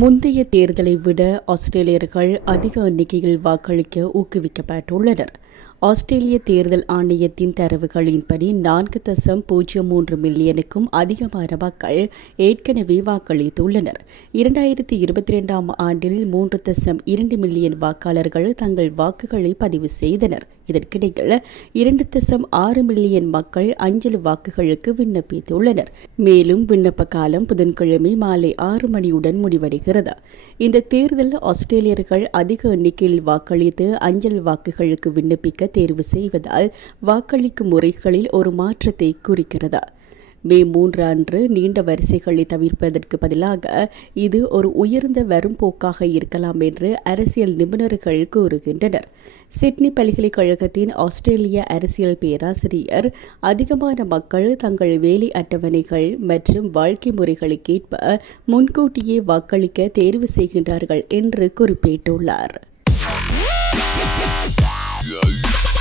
முந்தைய தேர்தலை விட ஆஸ்திரேலியர்கள் அதிக எண்ணிக்கையில் வாக்களிக்க ஊக்குவிக்கப்பட்டுள்ளனர். ஆஸ்திரேலிய தேர்தல் ஆணையத்தின் தரவுகளின்படி நான்கு தசம் பூஜ்ஜியம் மூன்று மில்லியனுக்கும் அதிகமான மக்கள் ஏற்கனவே வாக்களித்துள்ளனர். இரண்டாயிரத்தி இருபத்தி இரண்டாம் ஆண்டில் மூன்று தசம் இரண்டு மில்லியன் வாக்காளர்கள் தங்கள் வாக்குகளை பதிவு செய்தனர். இதற்கிடையில் இரண்டு தசம் ஆறு மில்லியன் மக்கள் அஞ்சல் வாக்குகளுக்கு விண்ணப்பித்துள்ளனர். மேலும் விண்ணப்ப காலம் புதன்கிழமை மாலை ஆறு மணியுடன் முடிவடைகிறது. இந்த தேர்தல் ஆஸ்திரேலியர்கள் அதிக எண்ணிக்கையில் வாக்களித்து அஞ்சல் வாக்குகளுக்கு விண்ணப்பிக்க தேர்வு செய்வதால் வாக்களிக்கும் முறைகளில் ஒரு மாற்றத்தை குறிக்கிறது. மே மூன்று அன்று நீண்ட வரிசைகளை தவிர்ப்பதற்கு பதிலாக இது ஒரு உயர்ந்த வரும் போக்காக இருக்கலாம் என்று அரசியல் நிபுணர்கள் கூறுகின்றனர். சிட்னி பல்கலைக்கழகத்தின் ஆஸ்திரேலிய அரசியல் பேராசிரியர் அதிகமான மக்கள் தங்கள் வேலை அட்டவணைகள் மற்றும் வாழ்க்கை முறைகளுக்கேற்ப முன்கூட்டியே வாக்களிக்க தேர்வு செய்கின்றார்கள் என்று குறிப்பிட்டுள்ளார். yeah.